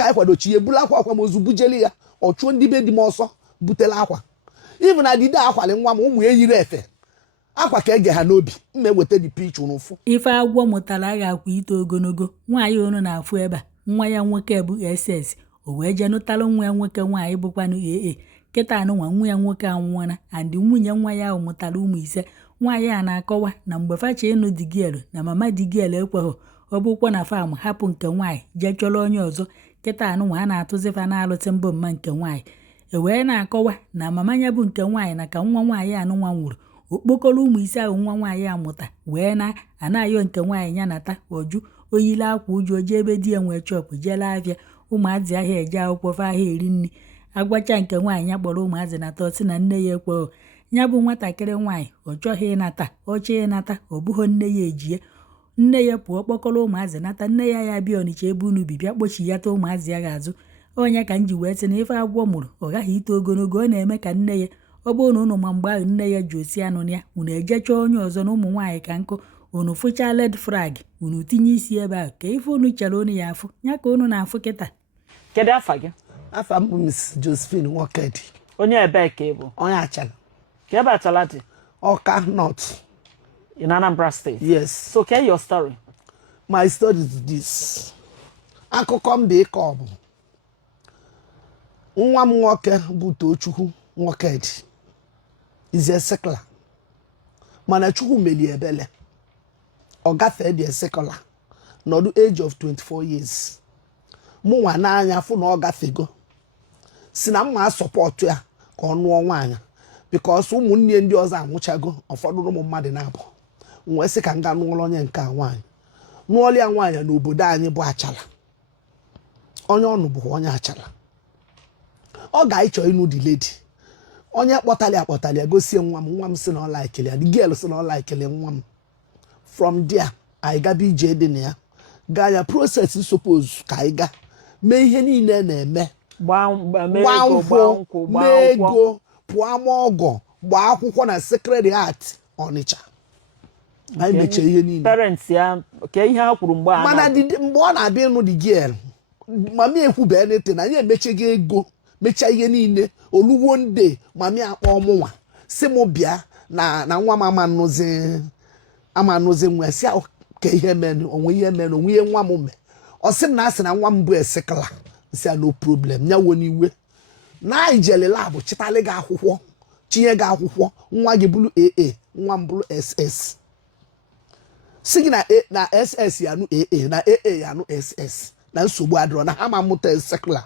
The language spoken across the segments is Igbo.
nwoke anyị kwadochi ebula akwa mozu bujeli ya ọchụọ ndị be di m ọsọ butela akwa even na dide akwali nwa m ụmụ eyiri efe akwa ka ege ha n'obi mma eweta di pichu n'ụfụ ife agwọ mụtara a ga-akwa ite ogologo nwaanyị onu na-afụ ebe a nwa ya nwoke bụ SS o wee jee nụtara nwa ya nwoke nwaanyị bụkwanụ AA kịta anụnwa nwa ya nwoke anwụọna and nwunye nwa ya ahụ mụtara ụmụ ise nwaanyị a na-akọwa na mgbe facha ịnụ digielu na mama digielu ekweghị ọ bụkwa na fam hapụ nke nwaanyị jee chọrọ onye ọzọ kịta anụnwa a na-atụzifa na-alụtị mbọ mma nke nwaanyị wee na-akọwa na mama ya bụ nke nwaanyị na ka nwa nwaanyị anụnwa nwụrụ okpokoro ụmụ ise ahụ nwa nwaanyị amụta wee na-anaghị nke nwaanyị ya nata oju oyile akwa ụjọ oje ebe di ya nwee chọpụ jele afịa ụmụazị ahịa eje akwụkwọ fa ahịa eri nri agwacha nke nwaanyị ya kpọrọ ụmụazị nata ọsị na nne ya ekweghị ya bụ nwatakịrị nwaanyị ọ chọghị ịnata ọchọ ịnata ọ bụghị nne ya ejie nne ya pụọ kpọkọrọ ụmụazị nata nne ya bịa Ọnịcha ebe unu bi bịa kpochi ya ta ụmụazị ya ga-azụ onye ka m ji wee sị na ife agwọ mụrụ ọ gaghị ite ogologo ọ na-eme ka nne ya ọ bụrụ na unu ma mgbe ahụ nne ya ji osi anụ ya unu ejechọọ onye ọzọ na ụmụ nwaanyị ka nkụ unu fụcha led frag unu tinye isi ebe ahụ ka ife unu chere unu ya afụ ya ka unu na-afụ kịta. Kedu afa gị? afa m bụ Miss Josephine Nwokedi. Onye ebe ka ị bụ? Onye Achala. Ka ebe Achala dị? Ọka North. In Anambra State? Yes. So tell your story. My story is this. Akụkọ mbe ịkọ ọ bụ nwa m nwoke bụ Tochukwu Nwokedi is a secular mana Chukwu meli ebele ọ gafee dị secular n'ọdụ age of 24 years mụ nwa n'anya fụ na ọ gafego si na mma support ya ka ọ nụọ nwaanyị because ụmụnne ndị ọzọ anwụchago ụfọdụ ụmụ mmadụ na-abụ nwee sị ka m ga nụọrọ onye nke nwaanyị nụọrọ ya nwaanyị n'obodo anyị bụ Achala onye ọnụ bụ onye Achala ọ ga-ịchọ ịnụ di lady onye kpọtali ya gosie nwa m si na ọ like ya the girl si na ọ like nwa m from there anyị gaba ije dị na ya gaa ya process suppose ka anyị ga mee ihe niile na-eme gbaa ego pụọ ama ọgọ gbaa akwụkwọ na Sacred Heart Ọnịcha anyị mechie ihe niile parents ya ka ihe ha kwuru mgbe mana mgbe ọ na-abịa ịnụ the girl mami ekwube anything na anyị emechighị ego mechaa ihe niile oluwo nde mami akpọ ọmụnwa si m bịa na nwa m ama nụzi nwa si ka ihe mere onwe ihe nwa m mee ọ sị m na asị na nwa m bụ esekla si no problem nyawo n'iwe na anyị jele labụ chịtalị gị akwụkwọ chinye gị akwụkwọ nwa gị bụrụ AA nwa m bụrụ SS si gị na SS ya nụ AA na AA ya nụ SS na nsogbu adịrọ na ha ma mụta esekla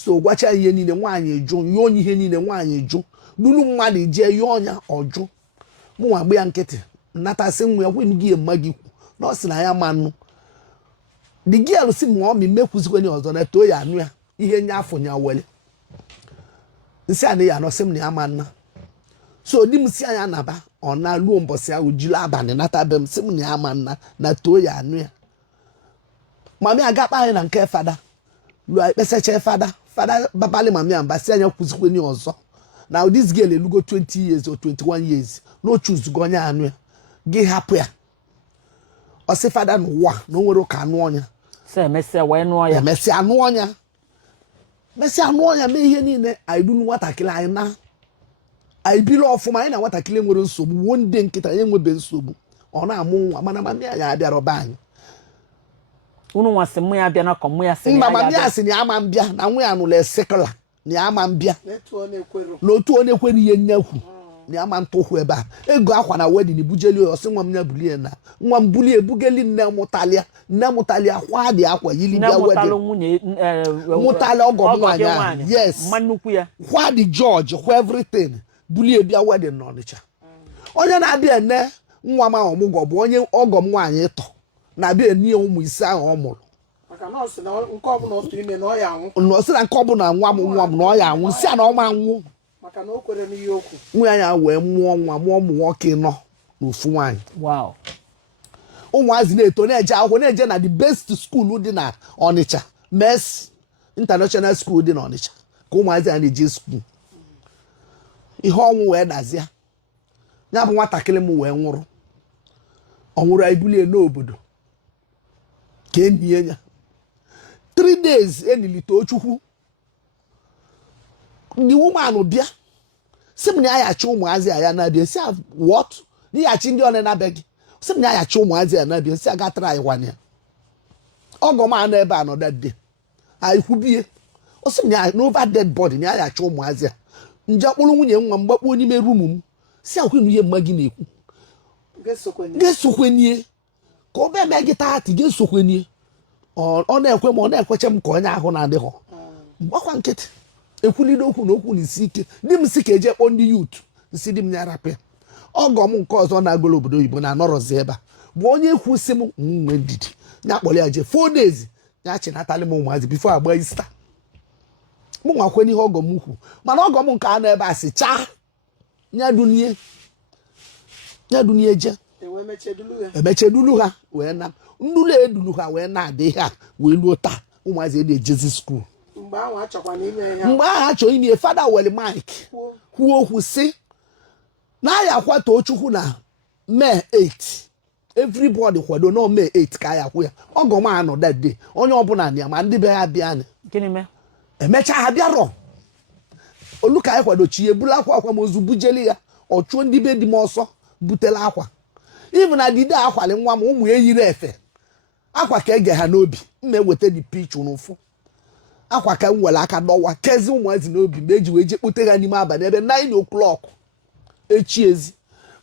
so gwacha ihe niile nwaanyị eju yọọ onye ihe niile nwaanyị eju lulu mmadụ jee yọọ ọnya ọjụ mụ nwa gbe ya nkịtị nnatasị nwa ya kwe gị mma gị kwu na ọ sị na ya manụ the girl si m ọ mi mekwuzikwenye ọzọ na too ya anụ ya ihe nya afọ nya wele nsi a na ya nọsị m na ya manna so di m si anya naba ọ na luo mbọsị ahụ jiri abalị nata be m si m na ya manna na too ya anụ ya mami agakpa anyị na nke fada lu ekpeseche fada babali mami amba si anya kwuzikwenye ọzọ now this girl elugo 20 years or 21 years no choose go nya anụ ya gị hapụ ya ọ sị fada n'ụwa na o nwere ka anụ ọnya emesịa wee nụọ ya mesịa anụ ọnya mee ihe niile anyị dunu nwatakịrị anyị na anyị biri ọfụma anyị na nwatakịrị nwere nsogbu one day nkịta anyị enwebe nsogbu ọ na-amụ nwa mana mami anyị abịara ọba anyị unu nwasị mụ ya bịa na kọ mụ ya sị mba mami ya sị na ya ama mbịa na nwa ya nụla esekla na ya ama mbịa n'otu onye kwere ihe nyekwu na ya ma ntụhụ ebe a ego akwa na wedding bujeli ọsị nwa m ya bulie na nwa m bulie bugeli nne mụtalia kwa dị akwa yili bịa wedding mụtali ọgọ m nwaanyị yes kwa dị George kwa everything bulie bịa wedding n'Ọnịcha onye na-abịa ene nwa m ọmụgwọ bụ onye ọgọ m nwaanyị ịtọ na-abịa enie ụmụ ise ahụ ọ mụrụ nọsị na nke ọbụla nwa m na ọ ya anwụ si a na ọma anwụ maka na o kwere n'ihe okwu nwa ya wee mụọ ụmụ nwoke nọ n'ofu nwaanyị ụmụazị na-eto na-eje akwụkwọ na-eje na the best school dị na Ọnịcha Mess International School dị na Ọnịcha ka ụmụazị ya na-eje school ihe ọnwụ wee dazie ya bụ nwatakịrị m wee nwụrụ ọ nwụrụ ibulie n'obodo ka enyi ya 3 days enilite ochukwu the woman bịa sị m na ya yachi ụmụazị ya na-abịa si what ni yachi ndị ọnụ na-abịa gị sị m na ya yachi ụmụazị ya na-abịa si aga tara ịwanye ọgọ m anọ ebe anọ that day ikwubie o sị m na over dead body na ya yachi ụmụazị ya nje kpụrụ nwunye nwa m gbakpuo n'ime rumu m si akwụ ihe mma gị na-ekwu ga-esokwenye ka ọ bịa mee gị taati ga-esokwenye ọ na-ekwe ma ọ na-ekweche m ka onye ahụ na-adịghọ mgbakwa nkịtị ekwulide okwu na okwu na isi ike di m si ka eje kpọọ ndị yut nsi di m nyarapịa ọgọ m nke ọzọ na-agụla obodo oyibo na-anọrọzi ebe a bụ onye ekwu si m nwee ndidi ya kpọrọ ya je 4 days ya chinatalị m ụmụazị bifo agba ista mụ nwakwe n'ihe ọgọ m ukwu mana ọgọ m nke a nọ ebe a si chaa nyadunie je emechedulu ha wee na ndụlọ edulu ha wee na-adị ha wee luo taa ụmụazị ede ejezi skuul mgbe ahụ achọ ime fada weli mike kwuo okwu si na ya kwatuo chukwu na May 8 everybody kwado no May 8 ka ya kwu ya ọgọ m anọ that day onye ọbụla na ya ma ndị be ya bịa ni gịnị mee emecha ha bịarọ oluka ya kwadochi ebula akwa mozu bujeli ya ọchụọ ndị be di m ọsọ butela akwa even na dide akwali nwa m ụmụ ya yiri efe akwa ka ege ha n'obi mma eweta di pitch n'ụfụ akwa ka m were aka dọwa kezi ụmụazị n'obi mgbe eji wee je kpote ha n'ime abalị ebe 9 o'clock echi ezi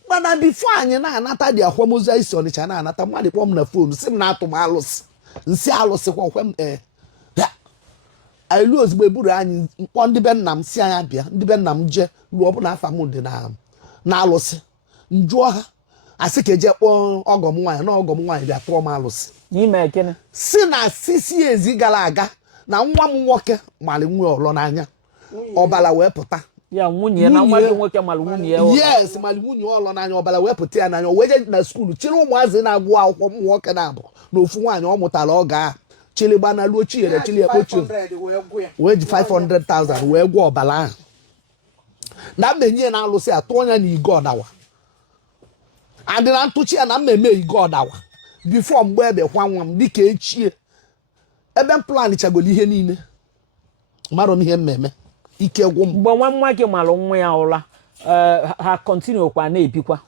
mana bifo anyị na-anata dị akwamozu isi Ọnịcha na-anata mmadụ kpọọ m na fonu si m na-atụ m alụsị nsị alụsị kwa okwe m ailu ozugbo eburu anyị mkpọ ndị be nna m si anya bịa ndị be nna m je ruo ọbụna afa m dị na alụsị njụọ ha asị ka eje kpọọ ọgọ m nwaanyị na ọgọ m nwaanyị bịa tụọ m alụsị n'ime gịnị si na 6 years gara aga na nwa m nwoke mali nwe ọlọ n'anya ọbala wee pụta ya nwunye na nwa gị nwoke mali nwunye ya yes mali nwunye ọlọ n'anya ọbala wee pụta ya n'anya o wee je na skuulu chịrị ụmụazị na-agụ akwụkwọ m nwoke na-abụ na ofu nwaanyị ọ mụtara ọ gaa chili gbana luo chiere chili ekpochi wee ji 500,000 wee gwọ ọbala ahụ na mmenye na-alụsị atụ ọnya na ige ọdawa adị na ntụchi ya na mmemme ige ọdawa bifo mgbe ebe kwa nwa m dịka echie ebe m plan chagolo ihe niile mara m ihe mmemme ike gwụ m mgbe nwa gị malụ nwa ya ụra ha continue kwa na-ebikwa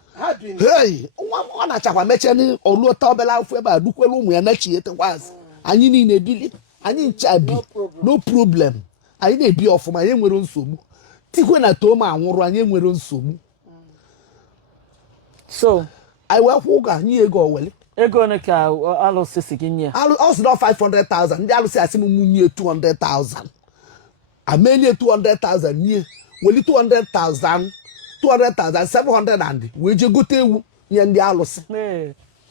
hey nwa ọ na-achakwa mechie oluota obela afọ ebe a dukwelu ụmụ ya na-echietekwazi anyị niile ebili anyị ncha bi no problem anyị na-ebi ọfụma anyị nwere nsogbu tikwe na toma anwụrụ anyị nwere nsogbu so anyị wee kwụ ụgwọ anyị ego owele ego ole ka alụsị si gị nye ọ sị na 500,000 ndị alụsị asị m nwunye 200,000 amelie 200,000 nye weli 200,000 700 and wee je gote ewu nye ndị alụsị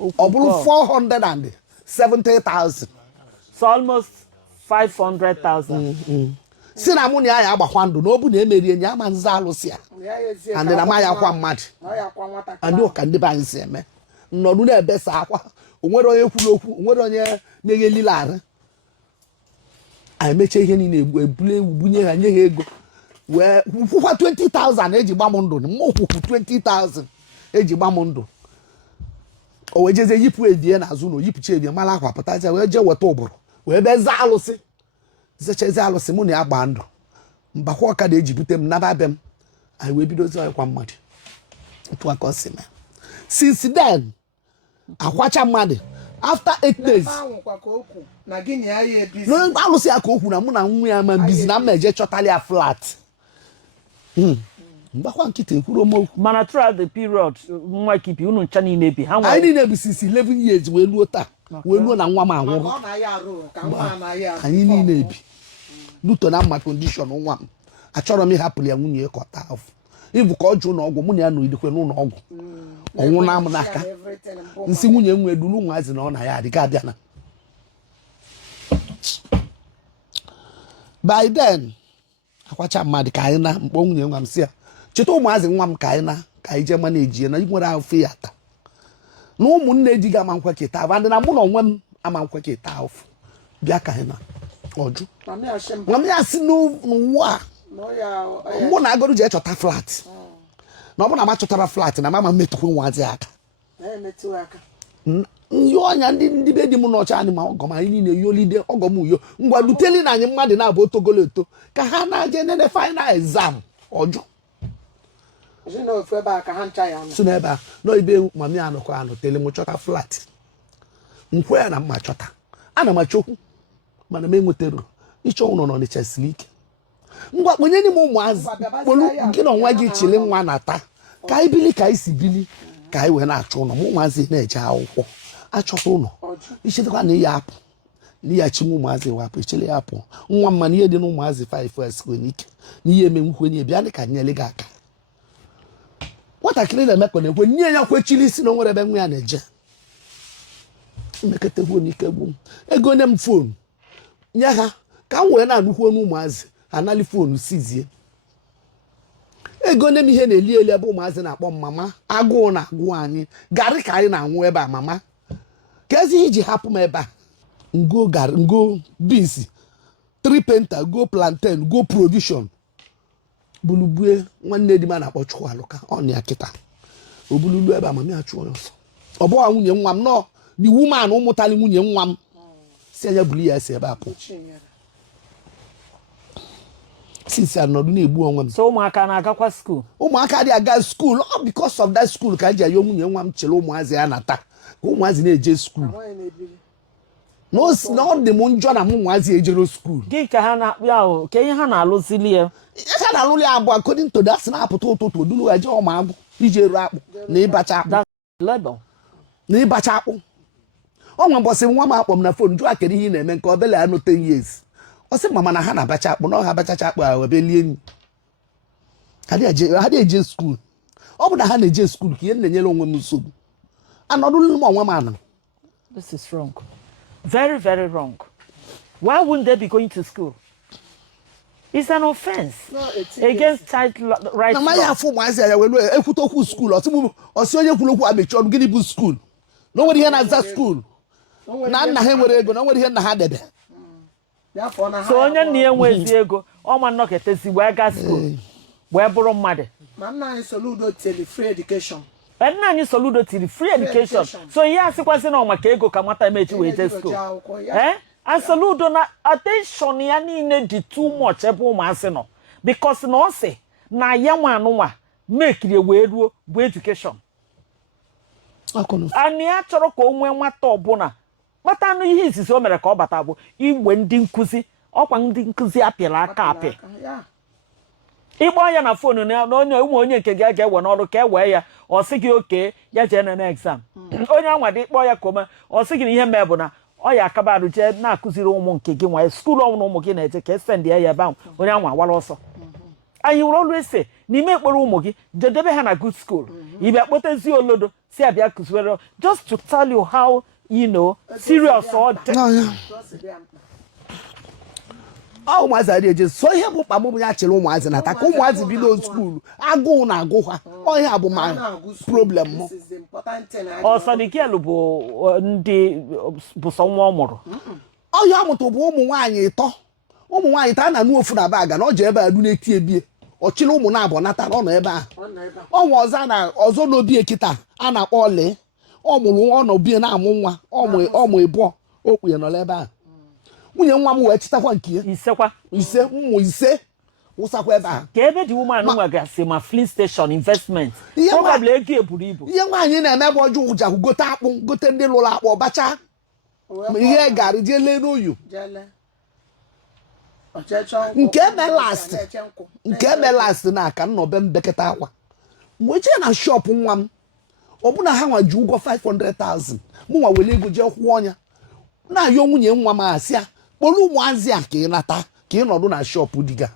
ọ bụrụ 470,000 so almost 500,000 si na mụ na ya agbakwa ndụ na ọ bụ na emerie nye ama nza alụsị ya andị na ma ya kwa mmadụ ndị ụka ndị be anyị si eme nnọdụ na-ebesa akwa onwere onye kwuru okwu onwere onye na-egheli arụ anyị mechie ihe niile ebule ewu bunye ha nye ha ego wee kwụkwa 20,000 eji gba m ndụ mma okwukwu 20,000 eji gba m ndụ o wee jezie yipụ edie n'azụ na oyipụcha edie mara akwa pụtazie wee jee weta ụbụrụ wee bee zaa alụsị zechezi alụsị mụ na ya gbaa ndụ mbakwa ọkada eji bute m naba be m anyị wee bidozi ọkwa mmadụ otu aka ọ si mee since then akwacha mmadụ after 8 days alụsị ya ka okwu na mụ na nwa ya ma bizi na mma eje chọtali ya flat mgbakwa nkịta ekwuru m okwu mana throughout the period nwa kipi unu ncha niile bi ha anyị niile bi since 11 years wee luo taa wee luo na nwa m anwụrụ anyị niile ebi luto na mma condition nwa m achọrọ m ịhapụrụ ya nwunye ka ọ taa afọ ịbụ ka ọ jụ ụlọ ọgwụ mụ na ya nọgidekwe n'ụlọ ọgwụ ọnwụ na m n'aka nsị nwunye m wee duru ụmụazị na ọ na ya adịga abịa na by then akwacha mmadụ ka anyị na mkpọ nwunye nwa m si ya cheta ụmụazị nwa m ka anyị na ka anyị jee mana ejie na nwere ahụfe ya taa na ụmụnne ejighị ama nkwe ka taa ndị na mụ na onwe m ama nkwe ka taa ahụfụ bịa ka anyị na ọjụ na m ya si n'ụwa mụ na agụrụ ji echọta flat na ọ bụ na ma chọtara flat na mama metụkwa nwazi aka nyo anya ndị be di m n'ọcha anyị ma ọgọm anyị niile yolide ọgọm uyo ngwa duteli na anyị mmadụ na-abụ otogoloto ka ha na-aje nene final exam ọjụ si n'ebe a nọ ibe mami anụkọ anụ tele m chọta flat nkwe ya na mma chọta ana m achọkwu mana m enwetara ịchọ ụlọ n'Ọnịcha siri ike ngwa kponye n'ime ụmụazị kpolu gị na onwe gị chili nwa na taa ka anyị bili ka anyị si bili ka anyị wee na-achọ ụlọ ma ụmụazị na-eje akwụkwọ achọta ụlọ ichetakwa na ihe apụ na ihe chi ụmụazị wapụ echele ya apụ nwa mma na ihe dị na ụmụazị 5 nwere ike na ihe eme nkwenye bịa dị ka nyele gị aka nwatakịrị na-eme ka na-ekwe nye ya kwechiri isi na o nwere ebe nwa ya na-eje mmekọta n'ike gbu ego nye m fonu nye ha ka m wee na-anụkwu onu ụmụazị anali fonu sizie ego nye m ihe na-eli eli ebe ụmụazị na-akpọ mama agụụ na-agụ anyị garị ka anyị na-anwụ ebe a mama ka ezi iji hapụ m ebe a ngo garị ngo beans 3 penta go plantain go provision bulubue nwanne di m na-akpọ Chukwu alụka ọ na ya kịta obululu ebe a mami achụ ọsọ ọ bụghị nwunye nwa m nọ the woman ụmụtali nwunye nwa m si anya buli ya si ebe a pụ since anọdụ na-egbu onwe m so ụmụaka na-agakwa school ụmụaka dị aga school all because of that school ka ji ayo nwunye nwa m chere ụmụazị ya nata ka ụmụazị na-eje school na ọ dị m njọ na m ụmụazị ejero school gị ka ha na-akpụ ahụ ka ihe ha na-alụzili ya ihe ha na-alụli abụọ according to that na-apụta ụtụtụ odulu ha je ọma agụ iji eru akpụ na ịbacha akpụ na ịbacha akpụ ọ nwe mbọsị nwa m akpọ m na fon jụọ kedu ihe ị na-eme nke obele ya no 10 years ọ sị mama na ha na-abacha akpụ na ọ ha bachacha akpụ ahụ ebe lie nri ha dị eje skuul ọ bụ na ha na-eje skuul ka ihe na-enyere onwe m nsogbu anọdụlụ m onwe m anọ this is wrong, very very wrong. Why wouldn't they be going to school? It's an offense against child rights. na ma ya afụ ụmụazị ya welu ekwute okwu skuul ọsị onye kwuru okwu amechi ọnụ gịnị bụ skuul na o nwere ihe na-aza skuul na nna ha nwere ego na o nwere ihe nna ha debe so onye nna ya enwezi ego ọma nnọkọtezi wee gaa skuul wee bụrụ mmadụ ma nna anyị Soludo tiri free education nna anyị Soludo tiri free education so ihe asịkwasị na maka ego ka nwata emechi wee jee skuul and Soludo na attention ya niile dị too much ebe ụmụasị nọ because na ọ sị na ya nwa anụnwa mekiri wee ruo bụ education anyị ya chọrọ ka o nwee nwata ọbụla kpata anụ ihe izizi o mere ka ọ bata bụ igwe ndị nkụzi ọkwa ndị nkụzi apịala aka apị ịkpọ ya na fonu na onye ụmụ onye nke gị ga-ewe n'ọrụ ka e wee ya ọ sị gị oke ya jee na exam onye anwa dị ịkpọ ya ka ome ọ sị gị na ihe mee bụ na ọ ya akaba arụ jee na-akụziri ụmụ nke gị nwa skuul ọnwụ ụmụ gị na-eje ka esendị ya ebe ahụ onye anwa awara ọsọ anyị nwere ọrụ ese n'ime ekpere ụmụ gị jedebe ha na good school ịbịa kpotezi olodo si abịa kụziere just to tell you how serious or ụmụazị adị eje so ihe bụ mkpa mụ ya chere ụmụazị na ata ka ụmụazị bido skuulu agụụ na-agụ ha ọhịa bụ ma problem mụ ọsọdikielu bụ ndị bụsọ nwa ọ mụrụ ọhịa ọ mụtụ bụ ụmụ nwaanyị ịtọ a na-anụ ofu na baga na ọ ji ebe a du na-eti ebie ọchịrị ụmụ na-abụ nata ọ nọ ebe ahụ ọnwa ọzọ n'obie kịta a na-akpọ ọlị ọ mụrụ ọ nọ bie na-amụ nwa ọmụ ịbụọ okpunye nọ ebe ahụ nwunye nwa m wee chitakwa nke ya ise ụmụ ise wụsakwa ebe ahụ ka ebe dị woman nwa gasị ma filling station investment probably ego eburu ibu ihe nwaanyị na-eme bụ ọjọọ ụja gote akpụ gote ndị lụrụ akpụ ọbacha ihe garị jee lee n'oyo nke eme last na aka nnọbe mbeketa akwa mgbe jee na shop nwa m ọbụna ha nwa ji ụgwọ 500,000 mụ nwa were ego jee kwụọ ọnya na-ayọ nwunye nwa m asị ya kpọrọ ụmụazị a ka ị nata ka ị nọdụ na shop diga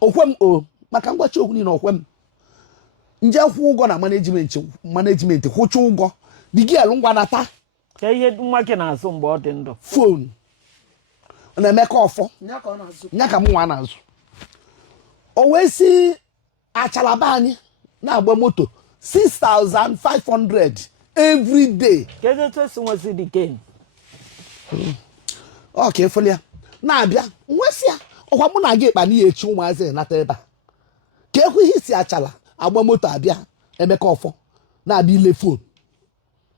okwe m maka ngwachi okwu niile okwe m nje kwụ ụgwọ na management kwụcha ụgwọ digel ngwa nata ka ihe nwa gị na-azụ mgbe ọ dị ndụ fon na-emeka ọfọ nya ka m nwa na-azụ o wee si Achalaba anyị na-agba moto 6,500 every day ka efoli ya na-abịa nwesị ya ọkwa mụ na gị ịkpa n'ihe echi ụmụazị nata ebe a ka ekwu ihe si Achala agba moto abịa Emeka ọfọ na-abịa ile fon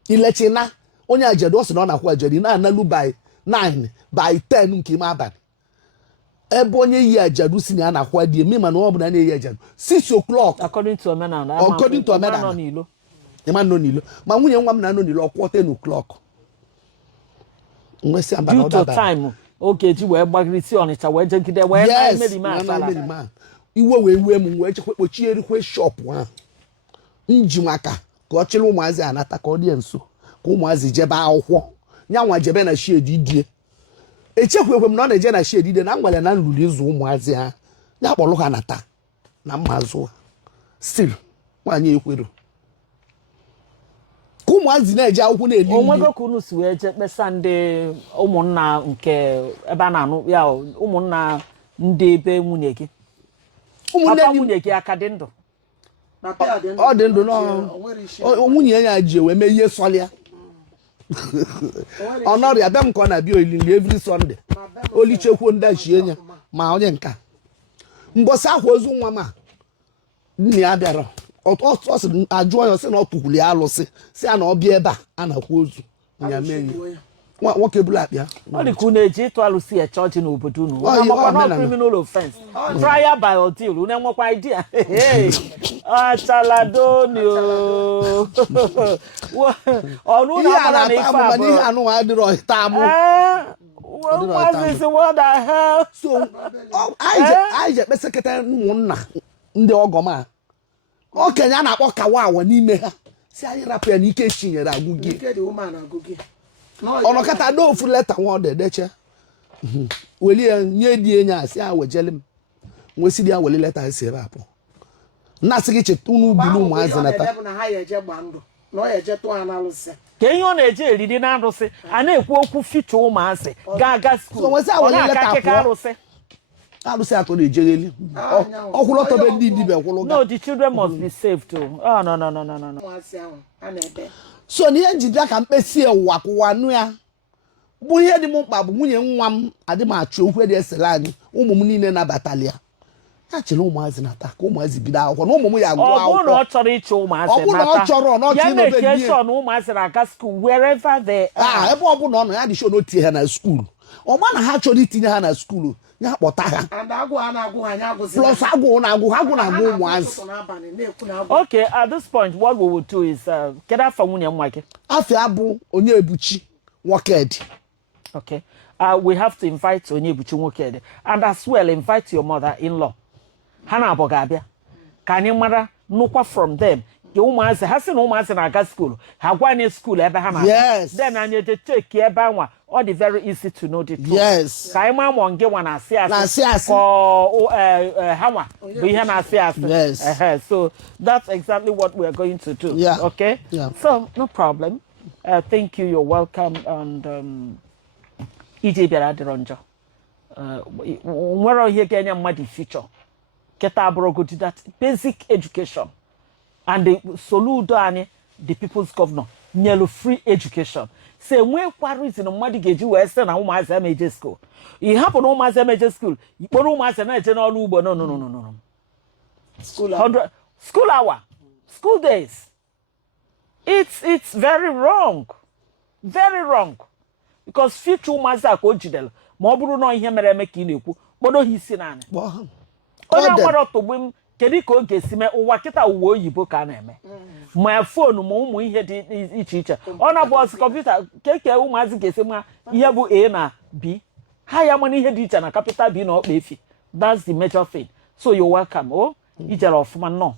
ilechina onye ajedu osi no na kwa ajedi na analu by 9 by 10 nke ime abalị ebe onye yi ajedu si na kwa die me mana ọ bụ na na-eyi ajedu 6 o'clock according to omenala no n'ilo ịma no n'ilo ma nwunye nwa m na no n'ilo ọkwọ 10 o'clock nwesi amba due to time oge ji wee gbagirisi Ọnịcha wee jegide wee na emeri ma Achala iwe wee m wee chekwa kpochie erikwe shop ha nji maka ka ọ chịrị ụmụazị anata ka ọ dị nso ka ụmụazị jebe akwụkwọ nyanwa jebe na shedi die echekwekwe m na ọ na-eje na shedi die na nwere na nruru ịzụ ụmụazị ha ya kpọrọ ha nata na mmazụ still nwaanyị ekwero ka ụmụazị na-eje akwụkwọ na-eli onwego ka unu si wee je kpesa ndị ụmụnna nke ebe a na-anụ ya ụmụnna ndị ebe nwunye gị papa nwunye gị aka dị ndụ ọ dị ndụ nwunye ya ji wee mee ihe sọlịa ọnọrịa bịa m ka ọ na-abịa olili every Sunday olichekwuo ndị achie ya ma onye nka mbọsị akwa ozu nwa ma nne ya bịara ọ sị ajụọ ya sị na ọ tụkwuli alụsị si ya na ọ bịa ebe a na-akwa ozu ya mee nwoke bụla akpịa ọ dị ka unu eji ịtụ alụsị eche ọchị n'obodo unu ọmakwa criminal offense trial by ordeal unu enwekwa idea Achala donio ọnụ na-amara na ife abụọ ihe anụ adịrọ taa mụ what the hell so anyị je kpesekọta ụmụnna ndị ọgọm a okenye a na-akpọ kawawa n'ime ha si anyị rapụ ya na ike chinyere agụgị ọnọkata dofu leta nwa ọ dedeche weli ya nye di enye asị a wejele m nwesi di ya weli leta si ebe apụ na-asị gị cheta unu bulu ụmụazị nata ka ihe ọ na-eje eriri na arụsị a na-ekwu okwu ficha ụmụazị ga-aga skuul ọ na-aka akịka arụsị atọ na-ejegheli ọkwụlọtọbe ndị dibịa kwụlụ no the children must be saved too. Oh no. so na ihe njide ka mkpesi ụwa kụwa nụ ya bụ ihe dị m mkpa bụ nwunye nwa m adị m achụ okwu dị esere anyị ụmụ m niile nabatala ya chere ụmụazị nata ka ụmụazị bido akwụkwọ na ụmụ m ya agụ akwụkwọ ọ bụrụ na ọ chọrọ ịchụ ụmụazị nata ya na-eke shọ na ụmụazị na-aga skuul wherever they are ebe ọ bụla ọ nọ ya dị shọ na o tinye ha na skuul ọgba na ha chọrọ itinye ha na skuul ya kpọta ha plus agụụ na-agụ ụmụazị. Okay, at this point what we will do is kedu afọ nwunye nwa gị? Afia bụ Onyebuchi Nwokedi. Okay, we have to invite Onyebuchi Nwokedi and as well invite your mother-in-law. Ha na abọ ga-abịa ka anyị mara nụkwa from them ke ụmụazị ha sị na ụmụazị na-aga skuul ha gwa anyị skuul ebe ha na-aga then anyị eje take ebe anwa ọ dị very easy to know the truth. Yes. Ka anyị ma mọ nge nwa na-asị asị ha nwa bụ ihe na-asị asị. Yes. So that's exactly what we are going to do. Yeah. Okay? Yeah. So no problem. Thank you. You're welcome. And ije bịara adịrọ njọ. Nwere ihe ga-enye mmadụ future. Keta abụrụgodi that basic education. And the soludo ani the people's governor nyelu free education. Say nwekwa reason mmadụ ga-eji wee sị na ụmụazị emeje school. Ị hapụ na ụmụazị emeje school, ikporo ụmụazị na-eje n'ọrụ ugbo. No. School hour. School days. It's very wrong. Very wrong. Because future ụmụazị a ka o jidere ma ọ bụrụ na ihe mere eme ka ị na-ekwu kpodo ha isi naanị. Onye nwere ọtọgbu m kedu ka ọ ga-esi mee ụwa kịta uwe oyibo ka a na-eme ma fonu ma ụmụ ihe dị iche iche ọ na-abụ ọsị kọmputa keke ụmụazị ga-esi ma ihe bụ A na B ha ya mana ihe dị iche na capital B na ọkpa efi. That's the major thing. So you're welcome. Ijere ọfụma nnọọ.